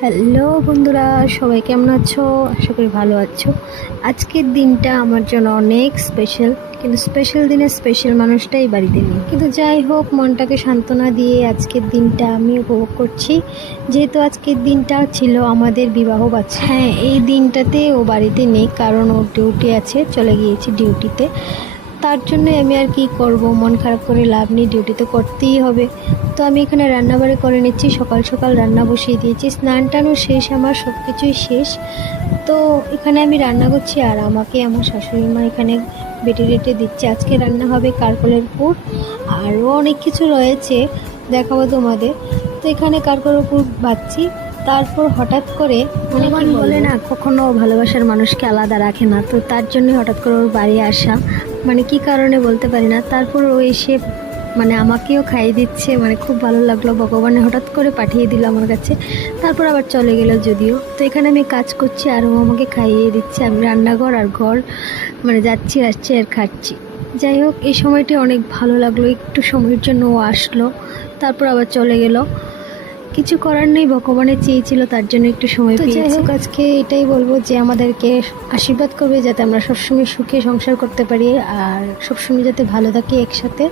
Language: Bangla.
হ্যালো বন্ধুরা, সবাই কেমন আছো? আশা করি ভালো আছো। আজকের দিনটা আমার জন্য অনেক স্পেশাল, কিন্তু স্পেশাল দিনে স্পেশাল মানুষটাই বাড়িতে নেই। কিন্তু যাই হোক, মনটাকে সান্ত্বনা দিয়ে আজকের দিনটা আমি উপভোগ করছি, যেহেতু আজকের দিনটা ছিল আমাদের বিবাহ বার্ষিক। হ্যাঁ, এই দিনটাতে ও বাড়িতে নেই, কারণ ওর ডিউটি আছে, চলে গিয়েছে ডিউটিতে। তার জন্যই আমি আর কি করব, মন খারাপ করে লাভ নেই, ডিউটি তো করতেই হবে। তো আমি এখানে রান্নাবাড়ি করে নিচ্ছি, সকাল সকাল রান্না বসিয়ে দিয়েছি, স্নান টানও শেষ, আমার সব কিছুই শেষ। তো এখানে আমি রান্না করছি, আর আমাকে আমার শাশুড়ি মা এখানে বেটে রেটে দিচ্ছে। আজকে রান্না হবে কারকলের পুর, আরও অনেক কিছু রয়েছে, দেখাবো তোমাদের। তো এখানে কারকলের পুর ভাজছি। তারপর হঠাৎ করে অনেকে বলে না, কখনো ভালোবাসার মানুষকে আলাদা রাখে না, তো তার জন্য হঠাৎ করে ওর বাড়ি আসা, মানে কি কারণে বলতে পারি না। তারপর ও এসে মানে আমাকেও খাইয়ে দিচ্ছে, মানে খুব ভালো লাগলো, ভগবানে হঠাৎ করে পাঠিয়ে দিল আমার কাছে। তারপর আবার চলে গেল যদিও। তো এখানে আমি কাজ করছি আর ও আমাকে খাইয়ে দিচ্ছে, আমি রান্নাঘর আর ঘর মানে যাচ্ছি আসছি আর খাচ্ছি। যাই হোক, এই সময়টি অনেক ভালো লাগলো, একটু সময়ের জন্য ও আসলো, তারপর আবার চলে গেল। কিছু করার নেই, ভগবানের চেয়েছিল, তার জন্য একটু সময় পেয়েছি। যাই হোক, আজকে এটাই বলবো যে আমাদেরকে আশীর্বাদ করবে যাতে আমরা সবসময় সুখে সংসার করতে পারি, আর সবসময় যাতে ভালো থাকি একসাথে।